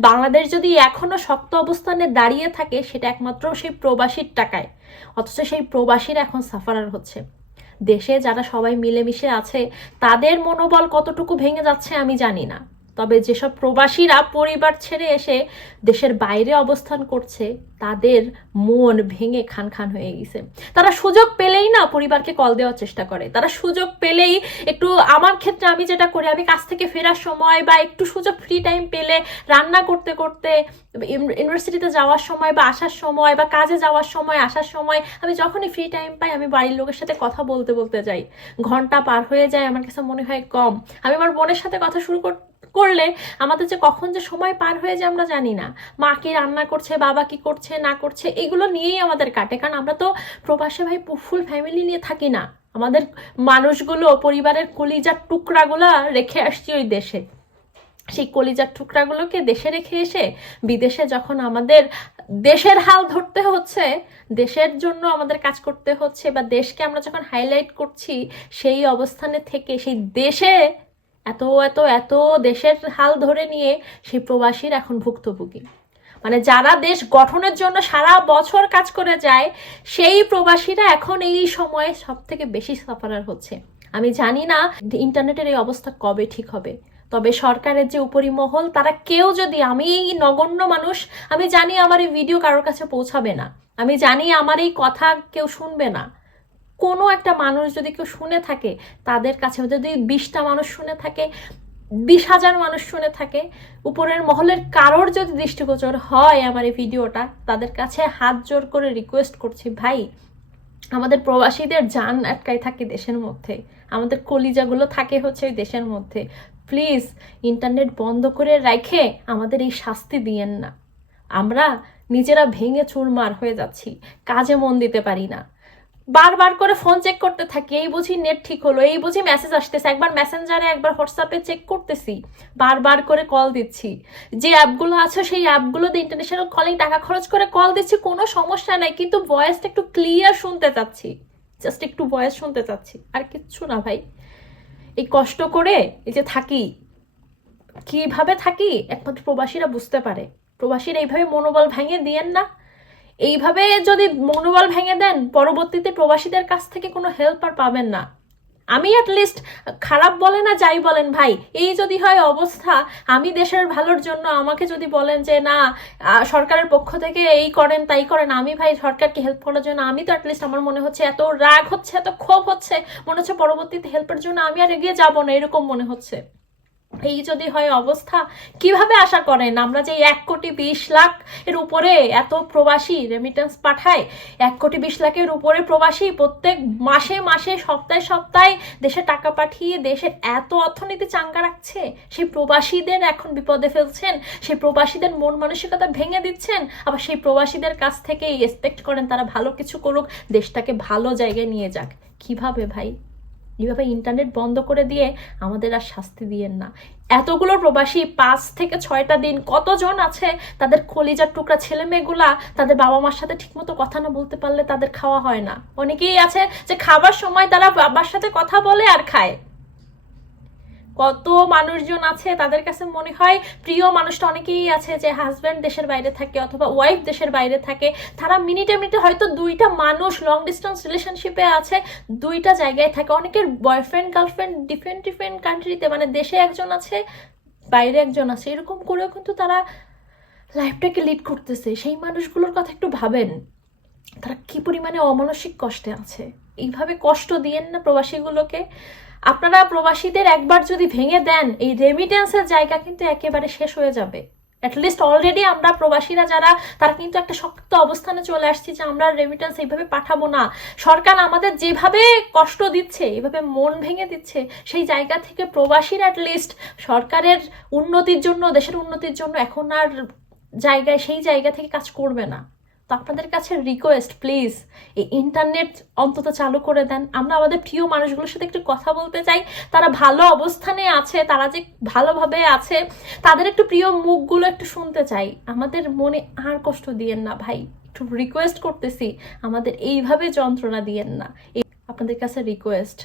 বাংলাদেশ যদি এখনও শক্ত অবস্থানে দাঁড়িয়ে থাকে, সেটা একমাত্র সেই প্রবাসীর টাকায়। অথচ সেই প্রবাসীর এখন সাফারার হচ্ছে। দেশে যারা সবাই মিলেমিশে আছে, তাদের মনোবল কতটুকু ভেঙে যাচ্ছে আমি জানি না। তবে যেসব প্রবাসীরা পরিবার ছেড়ে এসে দেশের বাইরে অবস্থান করছে, তাদের মন ভেঙে খান খান হয়ে গেছে। তারা সুযোগ পেলেই না পরিবারকে কল দেওয়ার চেষ্টা করে। তারা সুযোগ পেলেই একটু আমার ক্ষেত্রে আমি যেটা করি, আমি কাজ থেকে ফেরার সময় বা একটু সুযোগ ফ্রি টাইম পেলে রান্না করতে করতে ইউনিভার্সিটিতে যাওয়ার সময় বা আসার সময় বা কাজে যাওয়ার সময়, আসার সময় আমি যখনই ফ্রি টাইম পাই, আমি বাড়ির লোকের সাথে কথা বলতে বলতে যাই। ঘণ্টা পার হয়ে যায়, আমার কাছে মনে হয় কম। আমি আমার বোনের সাথে কথা শুরু কর- করলে আমাদের যে কখন যে সময় পার হয়ে যায় আমরা জানি না। মা কি রান্না করছে, বাবা কি করছে, না করছে, এগুলো নিয়েই আমাদের কাটে। কারণ আমরা তো প্রবাসে ভাই ফুল ফ্যামিলি নিয়ে থাকি না। আমাদের মানুষগুলো, পরিবারের কলিজার টুকরাগুলা রেখে আসছি ওই দেশে। সেই কলিজার টুকরাগুলোকে দেশে রেখে এসে, বিদেশে যখন আমাদের দেশের হাল ধরতে হচ্ছে, দেশের জন্য আমাদের কাজ করতে হচ্ছে, বা দেশকে আমরা যখন হাইলাইট করছি, সেই অবস্থানে থেকে, সেই দেশে এত এত এত দেশের হাল ধরে নিয়ে সেই প্রবাসীর এখন ভুক্তভোগী। মানে যারা দেশ গঠনের জন্য সারা বছর কাজ করে যায়, সেই প্রবাসীরা এখন এই সময়ে সব থেকে বেশি সাফারার হচ্ছে। আমি জানি না ইন্টারনেটের এই অবস্থা কবে ঠিক হবে। তবে সরকারের যে উপরিমহল, তারা কেউ যদি আমি এই নগণ্য মানুষ, আমি জানি আমার এই ভিডিও কারোর কাছে পৌঁছাবে না। আমি জানি আমার এই কথা কেউ শুনবে না। কোনো একটা মানুষ যদি কেউ শুনে থাকে, তাদের কাছে যদি বিশটা মানুষ শুনে থাকে, বিশ হাজার মানুষ শুনে থাকে, উপরের মহলের কারোর যদি দৃষ্টিগোচর হয় আমার এই ভিডিওটা, তাদের কাছে হাত জোর করে রিকোয়েস্ট করছি, ভাই, আমাদের প্রবাসীদের যান আটকাই থাকে দেশের মধ্যে। আমাদের কলিজাগুলো থাকে হচ্ছে দেশের মধ্যে। প্লিজ ইন্টারনেট বন্ধ করে রেখে আমাদের এই শাস্তি দিয়েন না। আমরা নিজেরা ভেঙে চুরমার হয়ে যাচ্ছি। কাজে মন দিতে পারি না। বারবার করে ফোন চেক করতে থাকি, এই বুঝি নেট ঠিক হলো, এই বুঝি মেসেজ আসতেছে, একবার মেসেঞ্জারে একবার হোয়াটসঅ্যাপে চেক করতেছি, বারবার করে কল দিচ্ছি। যে অ্যাপগুলো আছে, সেই অ্যাপগুলোতে ইন্টারন্যাশনাল কলিং টাকা খরচ করে কল দিচ্ছি, কোনো সমস্যা নাই, কিন্তু ভয়েসটা একটু ক্লিয়ার শুনতে চাচ্ছি জাস্ট একটু ভয়েস শুনতে চাচ্ছি, আর কিচ্ছু না ভাই। এই কষ্ট করে, এই যে থাকি, কীভাবে থাকি, একমাত্র প্রবাসীরা বুঝতে পারে। প্রবাসীরা এইভাবে মনোবল ভেঙে দিয়েন না এইভাবে যদি মনোবল ভেঙে দেন, পরবর্তীতে প্রবাসীদের কাছ থেকে কোনো হেল্প আর পাবেন না। আমি অ্যাটলিস্ট খারাপ বলে না, যাই বলেন, ভাই, এই যদি হয় অবস্থা, আমি দেশের ভালোর জন্য আমাকে যদি বলেন যে, না সরকারের পক্ষ থেকে এই করেন, তাই করেন, আমি, ভাই, সরকারকে হেল্প করার জন্য আমি তো অ্যাটলিস্ট আমার মনে হচ্ছে এত রাগ হচ্ছে, এত ক্ষোভ হচ্ছে, মনে হচ্ছে পরবর্তীতে হেল্পের জন্য আমি আর এগিয়ে যাব না, এরকম মনে হচ্ছে। এই যদি হয় অবস্থা, কীভাবে আশা করেন আমরা যে এক কোটি বিশ লাখ এর উপরে এত প্রবাসী রেমিটেন্স পাঠায়, এক কোটি বিশ লাখের উপরে প্রবাসী প্রত্যেক মাসে মাসে, সপ্তাহে সপ্তাহে দেশে টাকা পাঠিয়ে দেশের এত অর্থনীতি চাঙ্গা রাখছে? সেই প্রবাসীদের এখন বিপদে ফেলছেন, সেই প্রবাসীদের মন মানসিকতা ভেঙে দিচ্ছেন, আবার সেই প্রবাসীদের কাছ থেকে এক্সপেক্ট করেন তারা ভালো কিছু করুক, দেশটাকে ভালো জায়গায় নিয়ে যাক। কীভাবে ভাই? এইভাবে ইন্টারনেট বন্ধ করে দিয়ে আমাদের আর শাস্তি দিয়েন না। এতগুলো প্রবাসী পাঁচ থেকে ছয়টা দিন কতজন আছে তাদের কলিজার টুকরা ছেলে মেয়েগুলা তাদের বাবা মার সাথে ঠিকমতো কথা না বলতে পারলে তাদের খাওয়া হয় না? অনেকেই আছে যে খাবার সময় তারা বাবার সাথে কথা বলে আর খায়। কত মানুষজন আছে তাদের কাছে মনে হয় প্রিয় মানুষটা অনেকেই আছে যে হাজব্যান্ড দেশের বাইরে থাকে অথবা ওয়াইফ দেশের বাইরে থাকে। তারা মিনিটে মিনিটে হয়তো দুইটা মানুষ লং ডিস্টেন্স রিলেশনশিপে আছে, দুইটা জায়গায় থাকে। অনেকের বয়ফ্রেন্ড গার্লফ্রেন্ড ডিফারেন্ট ডিফারেন্ট কান্ট্রিতে মানে দেশে একজন আছে, বাইরে একজন আছে। এরকম করেও কিন্তু তারা লাইফটাকে লিড করতেছে। সেই মানুষগুলোর কথা একটু ভাবেন। তারা কি পরিমাণে অমানসিক কষ্টে আছে? এইভাবে কষ্ট দিয়েন না প্রবাসীগুলোকে। আপনারা প্রবাসীদের একবার যদি ভেঙে দেন, এই রেমিটেন্সের জায়গা কিন্তু একেবারে শেষ হয়ে যাবে। অ্যাটলিস্ট অলরেডি আমরা প্রবাসীরা যারা, তারা কিন্তু একটা শক্ত অবস্থানে চলে আসছি যে আমরা রেমিটেন্স এইভাবে পাঠাবো না। সরকার আমাদের যেভাবে কষ্ট দিচ্ছে, এভাবে মন ভেঙে দিচ্ছে, সেই জায়গা থেকে প্রবাসীরা অ্যাটলিস্ট সরকারের উন্নতির জন্য, দেশের উন্নতির জন্য এখন আর জায়গায়, সেই জায়গা থেকে কাজ করবে না। তো আপনাদের কাছে রিকোয়েস্ট প্লিজ এই ইন্টারনেট অন্তত চালু করে দেন। আমরা আমাদের প্রিয় মানুষগুলোর সাথে একটু কথা বলতে চাই। তারা ভালো অবস্থানে আছে, তারা যে ভালোভাবে আছে, তাদের একটু প্রিয় মুখগুলো একটু শুনতে চাই। আমাদের মনে আর কষ্ট দিয়েন না ভাই। একটু রিকোয়েস্ট করতেছি, আমাদের এইভাবে যন্ত্রণা দিয়েন না। আপনাদের কাছে রিকোয়েস্ট